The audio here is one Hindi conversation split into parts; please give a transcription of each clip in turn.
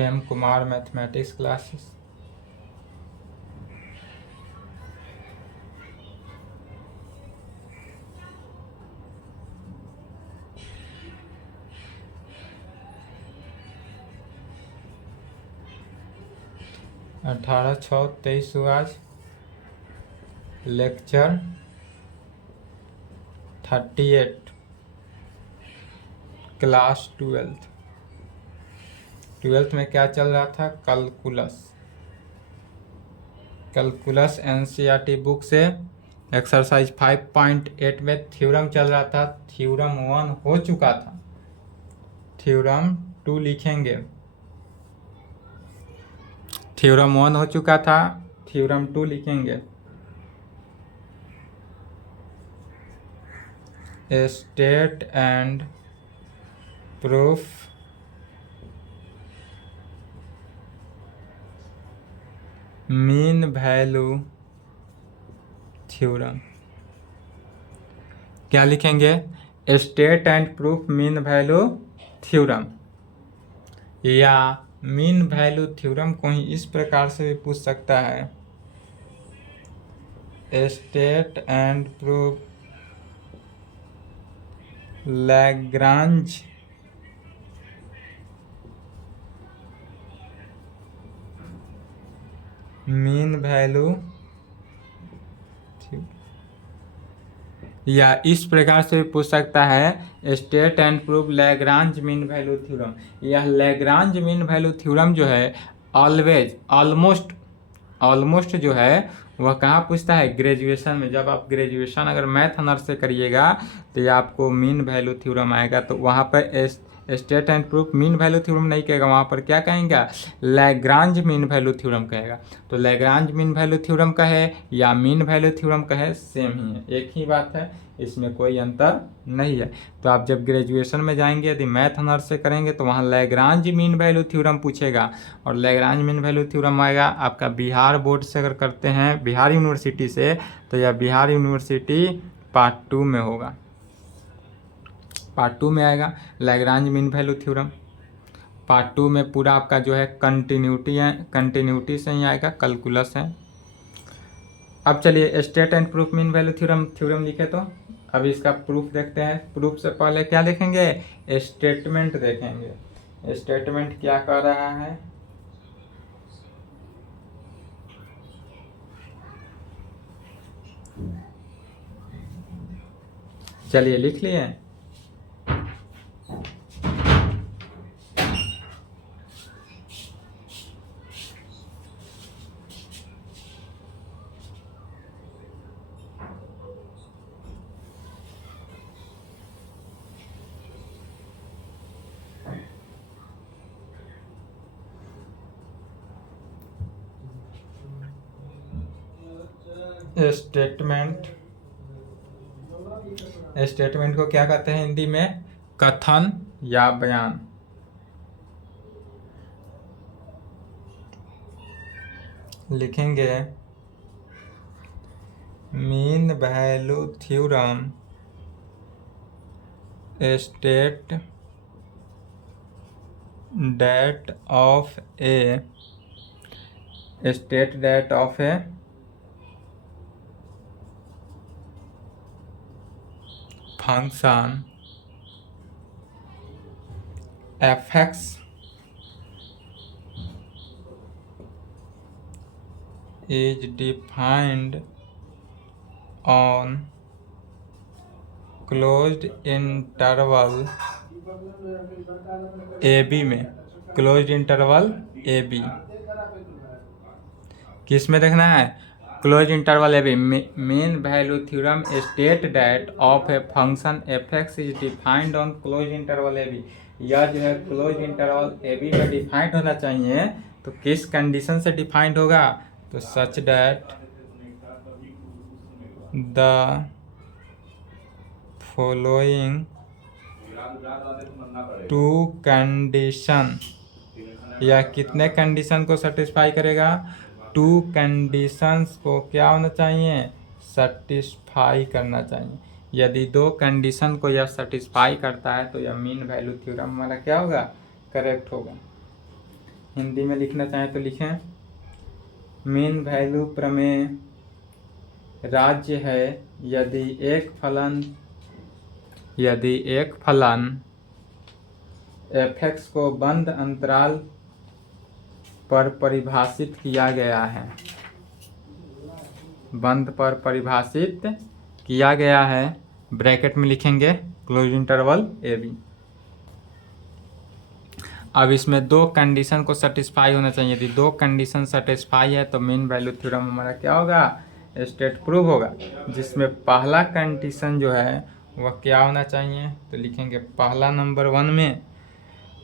M Kumar mathematics classes. अठारह 6/23 हुआ आज। लेक्चर 38 क्लास 12th में क्या चल रहा था? कैलकुलस एनसीईआरटी बुक से एक्सरसाइज 5.8 में थ्योरम चल रहा था। थ्योरम 1 हो चुका था, थ्योरम 2 लिखेंगे। थ्योरम 1 हो चुका था, थ्योरम 2 लिखेंगे। State and proof mean value theorem. क्या लिखेंगे? State and proof mean value theorem. या मीन वैल्यू थ्योरम को ही इस प्रकार से भी पूछ सकता है, state and proof Lagrange mean value. या इस प्रकार से भी पूछ सकता है, state and proof Lagrange mean value theorem. यह लैग्रांज मीन वैल्यू थ्योरम जो है ऑलमोस्ट जो है वह कहाँ पूछता है? ग्रेजुएशन में। जब आप ग्रेजुएशन अगर मैथ ऑनर्स से करिएगा तो ये आपको मीन वैल्यू थ्योरम आएगा, तो वहाँ पर state and proof mean value theorem नहीं कहेगा, वहाँ पर क्या कहेंगे? लैग्रांज मीन वैल्यू थ्योरम कहेगा। तो लैग्रांज मीन वैल्यू थ्योरम कहे या मीन वैल्यू थ्योरम कहे, सेम ही है, एक ही बात है, इसमें कोई अंतर नहीं है। तो आप जब ग्रेजुएशन में जाएंगे, यदि मैथ ऑनर्स से करेंगे तो वहाँ लैग्रांज मीन वैल्यू थ्योरम पूछेगा। और लैग्रांज मीन वैल्यू थ्योरम आएगा आपका बिहार बोर्ड से अगर करते हैं, बिहार यूनिवर्सिटी से, तो यह बिहार यूनिवर्सिटी पार्ट 2 में होगा। पार्ट 2 में आएगा Lagrange mean value theorem. Part 2 में पूरा आपका जो है कंटिन्यूटी से ही आएगा, कैलकुलस है। अब चलिए state and proof mean value theorem लिखे, तो अब इसका प्रूफ देखते हैं। प्रूफ से पहले क्या देखेंगे? स्टेटमेंट देखेंगे। स्टेटमेंट क्या कह रहा है? चलिए लिख लिए। स्टेटमेंट को क्या कहते हैं हिंदी में? कथन या बयान। लिखेंगे mean value theorem state that of a function fx is defined on closed interval AB में। क्लोज्ड इंटरवल AB किस में देखना है? Close interval A B. Mean value theorem state that of a function F x is defined on close interval A B. यह जो है क्लोज इंटरवल ए बी में डिफाइंड होना चाहिए। तो किस कंडीशन से डिफाइंड होगा? तो such that the following to condition. या कितने कंडीशन को सेटिस्फाई करेगा? 2 कंडीशंस को क्या होना चाहिए? सेटिस्फाई करना चाहिए। यदि 2 कंडीशन को यह सेटिस्फाई करता है तो यह मीन वैल्यू थ्योरम हमारा क्या होगा? करेक्ट होगा। हिंदी में लिखना चाहें तो लिखें। मीन वैल्यू प्रमेय राज्य है यदि एक फलन f(x) को बंद अंतराल पर परिभाषित किया गया है, बंद पर परिभाषित किया गया है, ब्रैकेट में लिखेंगे क्लोज इंटरवल ए बी। अब इसमें दो कंडीशन को सेटिस्फाई होना चाहिए। यदि दो कंडीशन सेटिस्फाई है तो मीन वैल्यू थ्योरम हमारा क्या होगा, स्टेट प्रूव होगा। जिसमें पहला कंडीशन जो है वह क्या होना चाहिए, तो लिखेंगे पहला नंबर 1 में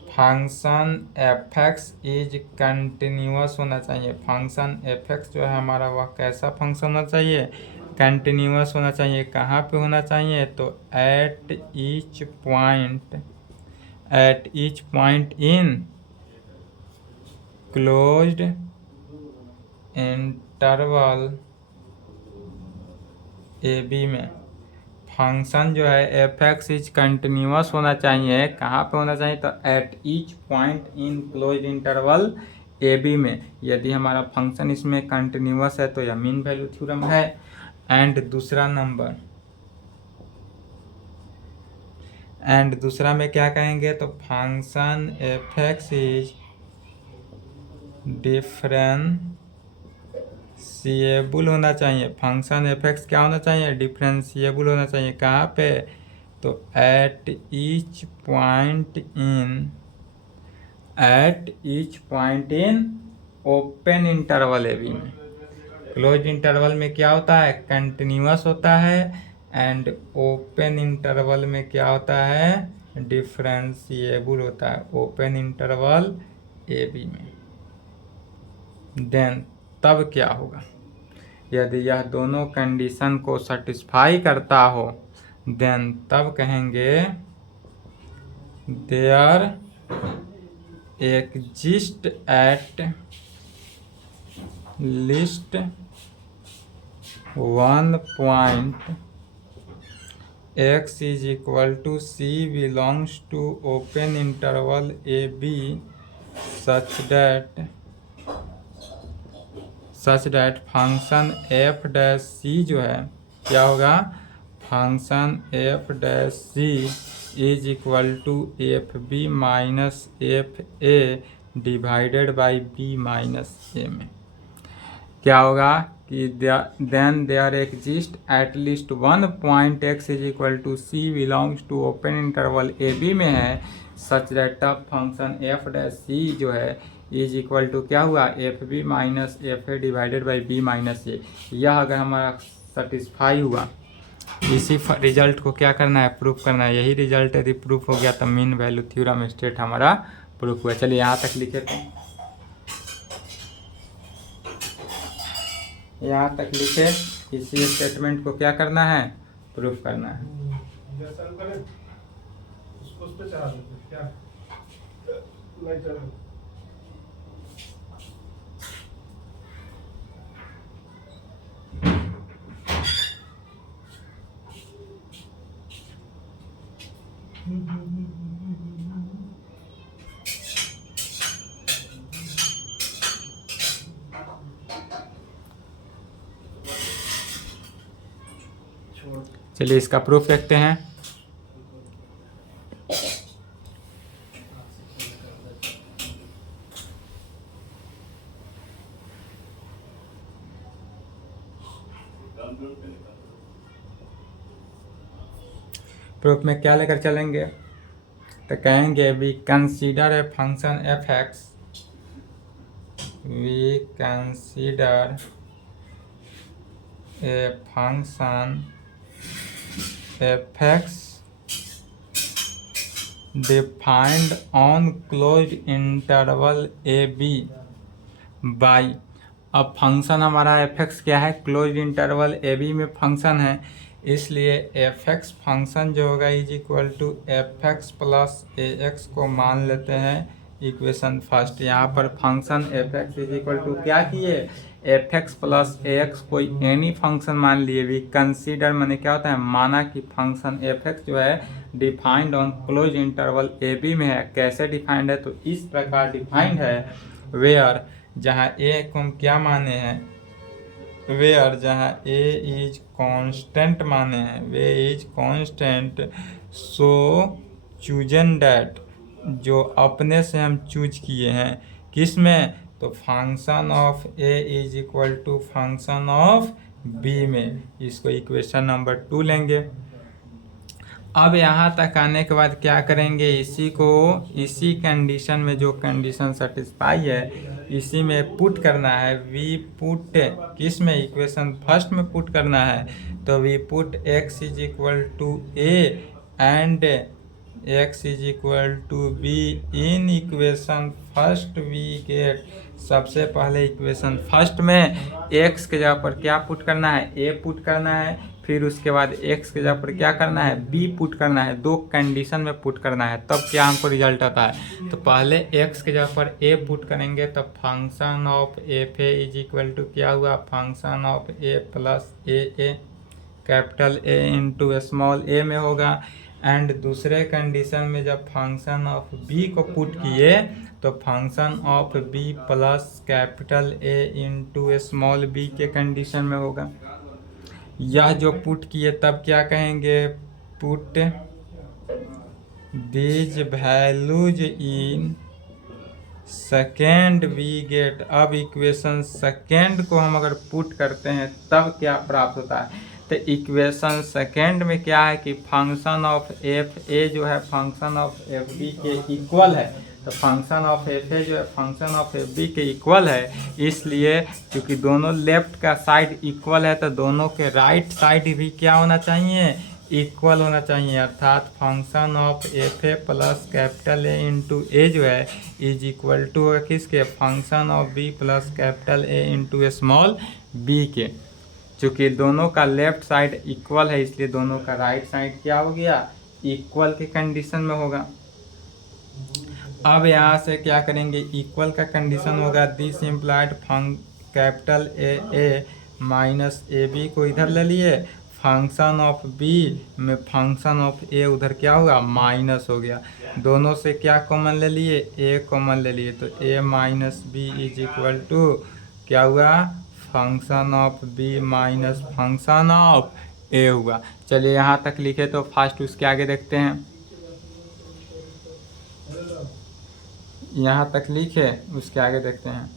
फंक्शन f(x) इज कंटिन्यूअस होना चाहिए। फंक्शन f(x) जो है हमारा वह कैसा फंक्शन होना चाहिए, कंटिन्यूअस होना चाहिए। कहाँ पे होना चाहिए, तो at each point in closed interval A B में। फंक्शन जो है f(x) इज कंटिन्यूअस होना चाहिए। कहाँ पे होना चाहिए, तो at each point in closed interval A B में। यदि हमारा फंक्शन इसमें कंटिन्यूअस है तो यह मीन वैल्यू थ्योरम है। एंड दूसरा में क्या कहेंगे, तो फंक्शन f(x) इज डिफरेंशिएबल होना चाहिए। फंक्शन f(x) क्या होना चाहिए, डिफरेंशिएबल होना चाहिए। कहाँ पे, तो at each point in open interval A B में। क्लोज इंटरवल में क्या होता है, कंटिन्यूअस होता है। एंड ओपन इंटरवल में क्या होता है, डिफरेंशिएबल होता है, ओपन इंटरवल ए बी में। देन तब क्या होगा, यदि यह दोनों कंडीशन को सेटिस्फाई करता हो, देन तब कहेंगे there exist at least one point x is equal to c belongs to open interval A b such that function f' जो है क्या होगा, function f' is equal to f b minus f a divided by b minus a में। क्या होगा कि then there exist at least one point x is equal to c belongs to open interval A B में है, सच दैट फंक्शन f' जो है इज इक्वल टू क्या हुआ, f b minus f a divided by b minus a. यह अगर हमारा सेटिस्फाई हुआ, इसी रिजल्ट को क्या करना है, प्रूफ करना है। यही रिजल्ट यदि प्रूफ हो गया तो मीन वैल्यू थ्योरम स्टेट हमारा प्रूफ हुआ। चलिए यहाँ तक लिखे थे, यहाँ तक लिखे। इसी स्टेटमेंट को क्या करना है, प्रूफ करना है। चलिए इसका प्रूफ देखते हैं। प्रूफ में क्या लेकर चलेंगे, तो कहेंगे we consider a function f(x), we consider a function f(x) defined on closed interval A b by. अब फंक्शन हमारा f(x) क्या है, क्लोज्ड इंटरवल ए बी में फंक्शन है, इसलिए f(x) फंक्शन जो होगा is equal to f(x) plus ax को मान लेते हैं इक्वेशन फर्स्ट। यहाँ पर function f(x) is equal to क्या किए, f(x) प्लस ax कोई एनी फंक्शन मान लिए। वी कंसीडर माने क्या होता है, माना कि फंक्शन f(x) जो है defined on close interval A B में है। कैसे डिफाइंड है, तो इस प्रकार डिफाइंड है वेयर जहाँ ए को हम क्या माने हैं, वेयर जहाँ ए इज कांस्टेंट माने हैं, way is constant, so chosen that जो अपने से हम चूज किए हैं, किस में, तो function of a is equal to function of b में। इसको इक्वेशन नंबर 2 लेंगे। अब यहाँ तक आने के बाद क्या करेंगे, इसी को इसी कंडीशन में जो कंडीशन सेटिस्फाई है इसी में पुट करना है। वी पुट किस में, इक्वेशन फर्स्ट में पुट करना है, तो we put x is equal to a and x is equal to b in equation first. We get, सबसे पहले इक्वेशन फर्स्ट में x के जगह पर क्या पुट करना है, a पुट करना है, फिर उसके बाद x के जगह पर क्या करना है, b पुट करना है। दो कंडीशन में पुट करना है तब क्या हमको रिजल्ट आता है। तो पहले x के जगह पर a पुट करेंगे तब function of f a is equal to क्या हुआ, function of a plus a capital A into small a में होगा। एंड दूसरे कंडीशन में जब फंक्शन ऑफ b को पुट किए तो function of b plus capital A into small b के कंडीशन में होगा। यह जो पुट किए तब क्या कहेंगे, put these values in second we get. अब इक्वेशन सेकेंड को हम अगर पुट करते हैं तब क्या प्राप्त होता है, तो इक्वेशन सेकेंड में क्या है कि फंक्शन ऑफ एफ ए जो है फंक्शन ऑफ एफ बी के इक्वल है। तो फंक्शन ऑफ एफ ए जो है फंक्शन ऑफ एफ बी के इक्वल है, इसलिए क्योंकि दोनों लेफ्ट का साइड इक्वल है तो दोनों के राइट साइड भी क्या होना चाहिए, इक्वल होना चाहिए। अर्थात function of f a plus capital a into a जो है इज इक्वल टू किसके, function of b plus capital a into small b के। चूँकि दोनों का लेफ्ट साइड इक्वल है इसलिए दोनों का राइट साइड क्या हो गया, इक्वल के कंडीशन में होगा। अब यहाँ से क्या करेंगे, इक्वल का कंडीशन होगा this implied capital A minus a b को इधर ले लिए, फंक्शन ऑफ बी में फंक्शन ऑफ ए उधर क्या होगा, माइनस हो गया। दोनों से क्या कॉमन ले लिए, ए कॉमन ले लिए, तो a minus b is equal to क्या हुआ, function of b minus function of a हुआ। चलिए यहाँ तक लिखे तो फास्ट उसके आगे देखते हैं। यहाँ तक लिखे उसके आगे देखते हैं।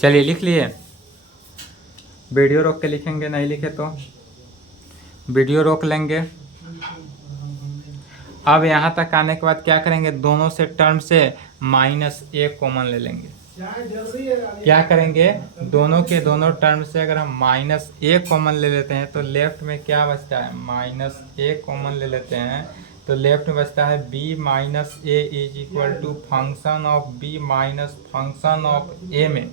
चलिए लिख लिए, वीडियो रोक के लिखेंगे, नहीं लिखे तो वीडियो रोक लेंगे। अब यहाँ तक आने के बाद क्या करेंगे, दोनों से टर्म से माइनस ए कॉमन ले लेंगे। क्या करेंगे, दोनों के दोनों टर्म से अगर हम माइनस ए कॉमन ले लेते हैं तो लेफ्ट में क्या बचता है, माइनस ए कॉमन ले लेते हैं तो लेफ्ट में बचता है b minus a is equal to function of b minus function of a में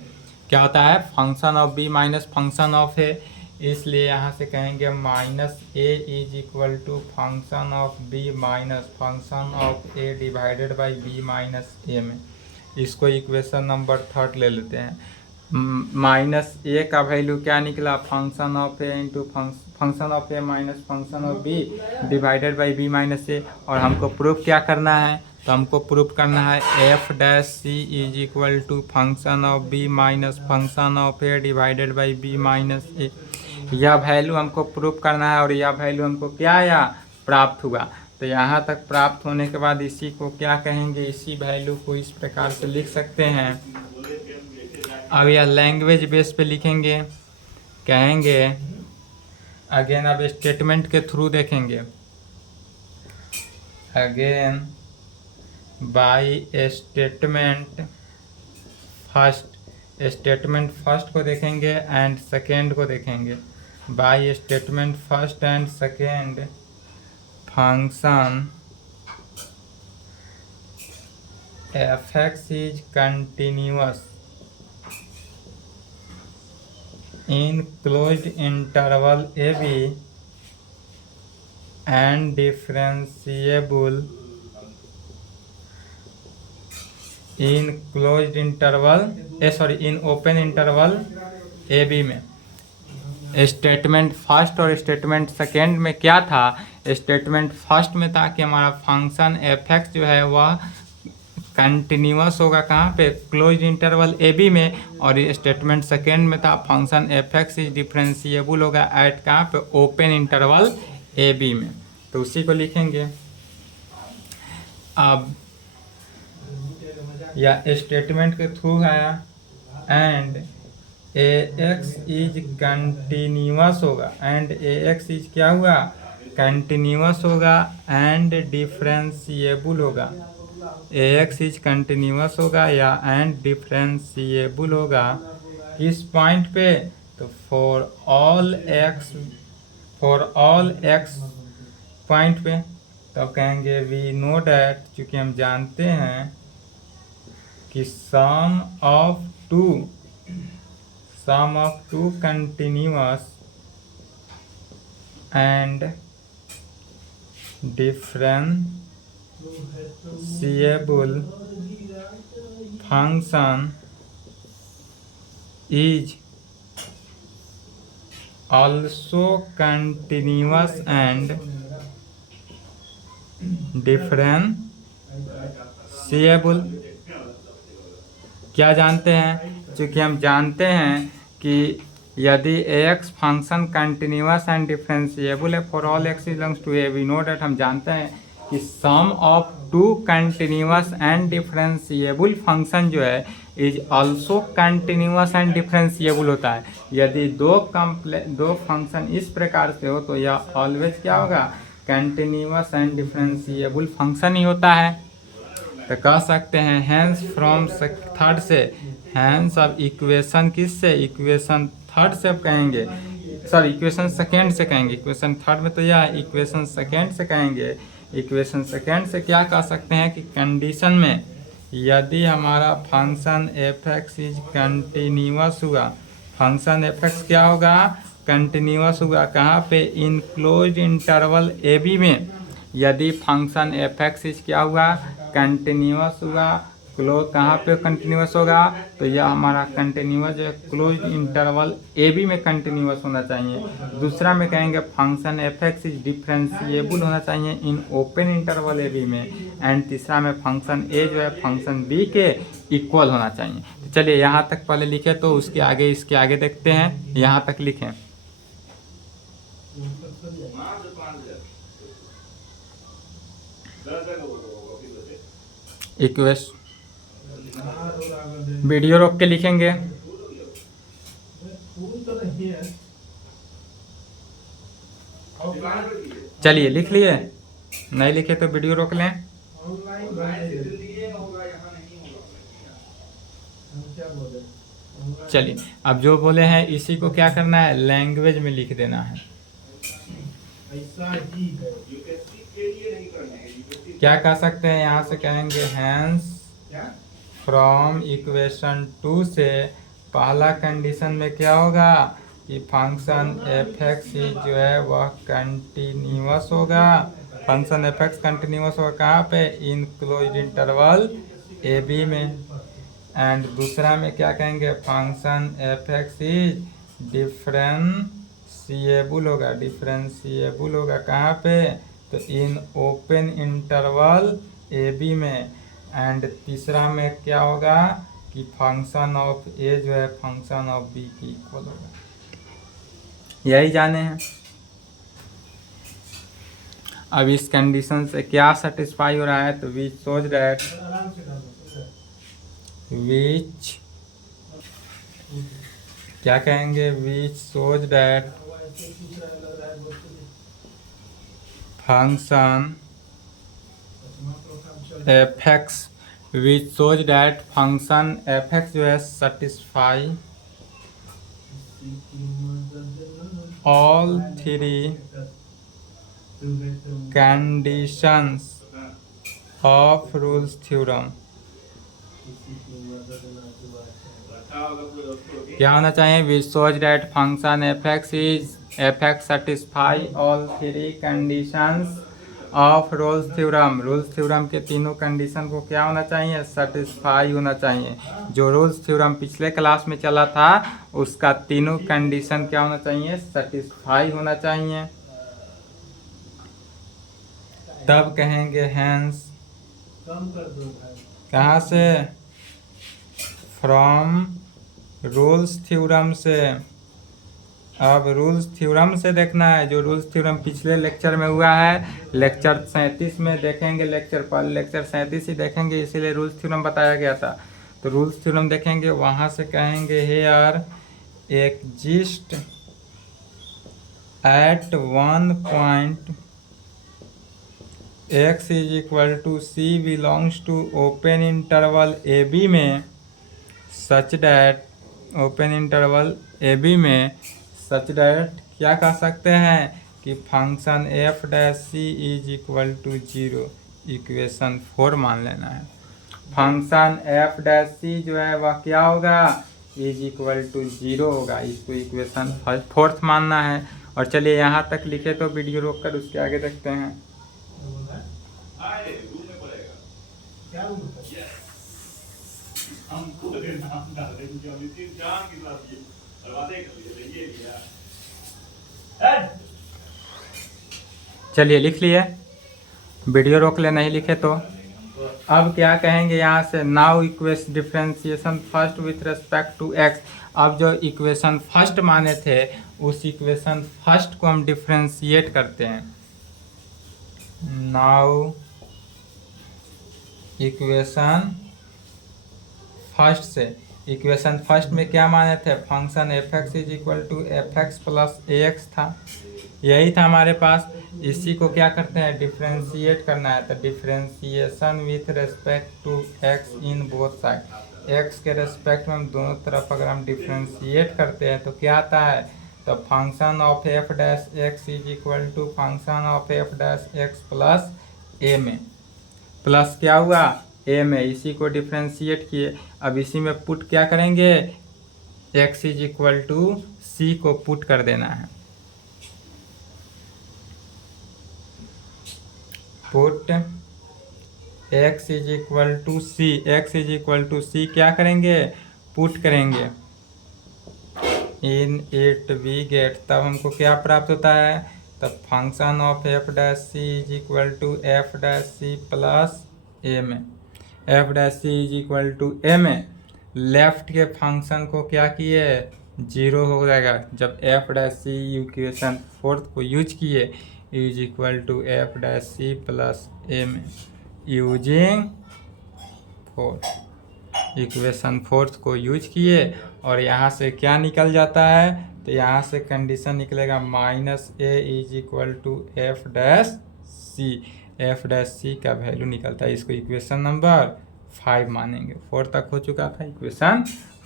क्या होता है, function of b minus function of a। इसलिए यहाँ से कहेंगे minus a is equal to function of b minus function of a divided by b minus a में। इसको इक्वेशन नंबर 3 ले लेते हैं। माइनस ए का वैल्यू क्या निकला, function of a into function of a minus function of b divided by b minus a. और हमको प्रूफ क्या करना है, तो हमको प्रूफ करना है f dash c is equal to function of b minus function of a divided by b minus a. यह वैल्यू हमको प्रूफ करना है और यह वैल्यू हमको क्या आया, प्राप्त हुआ। तो यहाँ तक प्राप्त होने के बाद इसी को क्या कहेंगे, इसी वैल्यू को इस प्रकार से लिख सकते हैं। अब यह लैंग्वेज बेस पे लिखेंगे, कहेंगे अगेन, अब स्टेटमेंट के थ्रू देखेंगे। अगेन बाय स्टेटमेंट फर्स्ट को देखेंगे एंड सेकेंड को देखेंगे। By statement first and second function f(x) is continuous in closed interval ab and differentiable in closed interval in open interval A B में। स्टेटमेंट फर्स्ट और स्टेटमेंट सेकेंड में क्या था? स्टेटमेंट फर्स्ट में था कि हमारा फंक्शन एफ एक्स जो है वह कंटिन्यूअस होगा कहाँ पे? क्लोज इंटरवल ए बी में। और स्टेटमेंट सेकेंड में था function F x is differentiable होगा एट कहाँ पे? ओपन इंटरवल ए बी में। तो उसी को लिखेंगे। अब या स्टेटमेंट के थ्रू आया and A x is continuous होगा, एंड ए एक्स इज क्या हुआ? कंटिन्यूअस होगा एंड डिफरेंशिएबल होगा। ए एक्स इज कंटिन्यूअस होगा या एंड डिफरेंशिएबल होगा किस पॉइंट पे? तो फॉर ऑल एक्स पॉइंट पे। तो कहेंगे वी नो डैट, चूँकि हम जानते हैं कि sum of two continuous and differentiable function is also continuous and differentiable। क्या जानते हैं? चूँकि हम जानते हैं कि यदि ax function continuous and differentiable है for all x belongs to a, we know that, हम जानते हैं कि sum of two continuous and differentiable function जो है is also continuous and differentiable होता है। यदि दो फंक्शन इस प्रकार से हो तो यह ऑलवेज क्या होगा? कंटिन्यूअस एंड डिफरेंशिएबल फंक्शन ही होता है। तो कह सकते हैं हैंस फ्रॉम थर्ड से, हैंस अब इक्वेशन किस से? इक्वेशन थर्ड से अब कहेंगे, सॉरी इक्वेशन सेकेंड से कहेंगे। इक्वेशन थर्ड में तो यह इक्वेशन सेकेंड से कहेंगे। इक्वेशन सेकेंड से क्या कह सकते हैं कि कंडीशन में यदि हमारा function F x is continuous हुआ, फंक्शन एफ एक्स क्या होगा? कंटिन्यूअस हुआ कहाँ पे? In close interval A B में। यदि फंक्शन एफ एक्स इज क्या हुआ? कंटिन्यूअस हुआ, कहाँ पे कंटिन्यूअस होगा? तो यह हमारा कंटिन्यूअस जो है क्लोज इंटरवल ए बी में कंटिन्यूअस होना चाहिए। दूसरा में कहेंगे function F x is differentiable होना चाहिए in open interval A B में। एंड तीसरा में फंक्शन ए जो है फंक्शन बी के इक्वल होना चाहिए। तो चलिए यहाँ तक पहले लिखे, तो उसके आगे इसके आगे देखते हैं। यहाँ तक लिखें इक्वेशन, वीडियो रोक के लिखेंगे। चलिए लिख लिए, नहीं लिखे तो वीडियो रोक लें। चलिए अब जो बोले हैं इसी को क्या करना है? लैंग्वेज में लिख देना है। क्या कह सकते हैं? यहाँ से कहेंगे हैंस फ्रॉम इक्वेशन 2 से पहला कंडीशन में क्या होगा कि फंक्शन एफ एक्स जो है वह कंटिन्यूअस होगा। फंक्शन एफ एक्स कंटिन्यूअस होगा कहाँ पे? In closed interval A B में। एंड दूसरा में क्या कहेंगे? Function F x is differentiable होगा, डिफरेंशिएबल होगा कहाँ पे? तो in open interval A B में। एंड तीसरा में क्या होगा कि फंक्शन ऑफ ए जो है फंक्शन ऑफ बी की इक्वल होगा। यही जाने हैं। अब इस कंडीशन से क्या सेटिस्फाई हो रहा है? तो विच शोज दैट, विच क्या कहेंगे? Which shows that function F x, which shows that function F x जो है satisfy all three conditions of rules theorem. क्या होना चाहिए? Which shows that function F x satisfy all three conditions of Rolle's theorem, Rolle's theorem के तीनों कंडीशन को क्या होना चाहिए, सेटिस्फाई होना चाहिए। जो रोल्स थ्योरम पिछले क्लास में चला था उसका तीनों कंडीशन क्या होना चाहिए, सेटिस्फाई होना चाहिए, तब कहेंगे हैंस। कहाँ से, फ्रॉम रूल्स थ्योरम से। अब रूल्स थ्योरम से देखना है, जो रूल्स थ्योरम पिछले लेक्चर में हुआ है, लेक्चर 37 में देखेंगे, लेक्चर 37 ही देखेंगे, इसीलिए रूल्स थ्योरम बताया गया था। तो रूल्स थ्योरम देखेंगे, वहाँ से कहेंगे here exist at one point x is equal to c belongs to open interval A B में such that, open interval A B में सच डैट क्या कह सकते हैं कि function f dash c is equal to 0, equation 4 मान लेना है। फंक्शन एफ डैश सी जो है वह क्या होगा, इज इक्वल टू 0 होगा, इसको इक्वेशन 4 मानना है। और चलिए यहाँ तक लिखे तो वीडियो रोक कर उसके आगे देखते हैं। चलिए लिख लिए, वीडियो रोक ले नहीं लिखे तो। अब क्या कहेंगे यहाँ से, now equation differentiation first with respect to x. अब जो इक्वेशन फर्स्ट माने थे उस इक्वेशन फर्स्ट को हम डिफरेंशिएट करते हैं। नाउ इक्वेशन फर्स्ट से, इक्वेशन फर्स्ट में क्या माने थे, function F x is equal to f x plus a x था, यही था हमारे पास। इसी को क्या करते हैं, डिफरेंशिएट करना है। तो differentiation with respect to x in both side, x के रेस्पेक्ट में हम दोनों तरफ अगर हम डिफरेंशिएट करते हैं तो क्या आता है, तो function of f dash x is equal to function of f dash x plus a में, प्लस क्या हुआ, ए में, इसी को डिफरेंशिएट किए। अब इसी में पुट क्या करेंगे, x is equal to c को पुट कर देना है। Put x is equal to c, x is equal to c क्या करेंगे, पुट करेंगे इन इट वी गेट, तब हमको क्या प्राप्त होता है, तब function of f dash c is equal to f dash c plus a में, f dash c is equal to a में लेफ्ट के फंक्शन को क्या किए, 0 हो जाएगा। जब एफ डैश सी इक्वेशन 4 को यूज किए, is equal to f dash c plus a में यूजिंग 4, इक्वेशन 4 को यूज किए और यहाँ से क्या निकल जाता है, तो यहाँ से कंडीशन निकलेगा minus a is equal to f dash c, f dash c का वैल्यू निकलता है। इसको इक्वेशन नंबर 5 मानेंगे। 4 तक हो चुका था इक्वेशन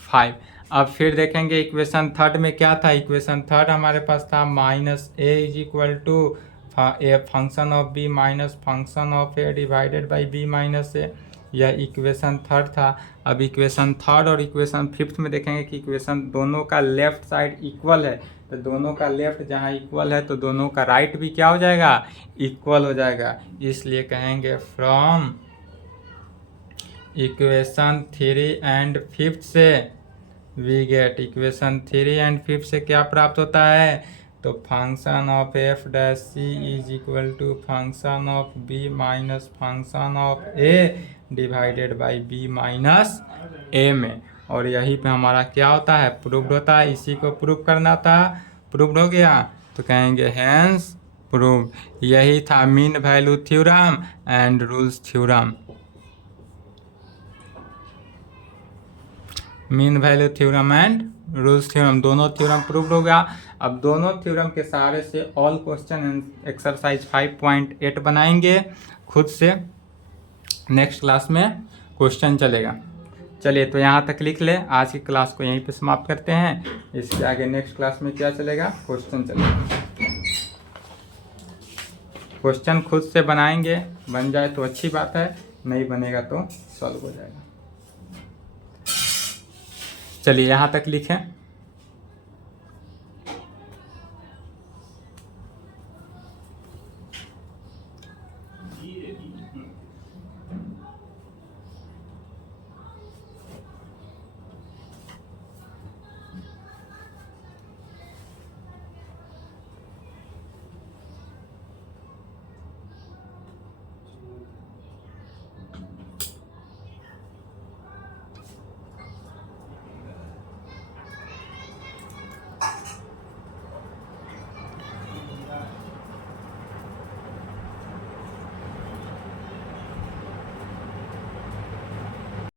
5। अब फिर देखेंगे इक्वेशन 3 में क्या था, इक्वेशन 3 हमारे पास था minus a is equal to a function of b minus function of a divided by b minus a, यह इक्वेशन 3 था। अब इक्वेशन 3 और इक्वेशन 5 में देखेंगे कि इक्वेशन दोनों का लेफ्ट साइड इक्वल है, तो दोनों का लेफ्ट जहाँ इक्वल है तो दोनों का राइट भी क्या हो जाएगा, इक्वल हो जाएगा। इसलिए कहेंगे फ्रॉम इक्वेशन 3 एंड 5 से वी गेट, इक्वेशन 3 एंड 5 से क्या प्राप्त होता है, तो function of f dash c is equal to function of b minus function of a divided by b minus a में, और यहीं पे हमारा क्या होता है, प्रूव्ड होता है। इसी को प्रूव करना था, प्रूव्ड हो गया तो कहेंगे हैंस प्रूव्ड। यही था mean value theorem and Rolle's theorem. Mean value theorem and Rolle's theorem दोनों थ्योरम प्रूव्ड हो गया। अब दोनों थ्योरम के सहारे से ऑल क्वेश्चन एंड एक्सरसाइज 5.8 बनाएंगे खुद से। नेक्स्ट क्लास में क्वेश्चन चलेगा। चलिए तो यहाँ तक लिख ले, आज की क्लास को यहीं पे समाप्त करते हैं। इसके आगे नेक्स्ट क्लास में क्या चलेगा, क्वेश्चन चलेगा। क्वेश्चन खुद से बनाएंगे, बन जाए तो अच्छी बात है, नहीं बनेगा तो सॉल्व हो जाएगा। चलिए यहाँ तक लिखें।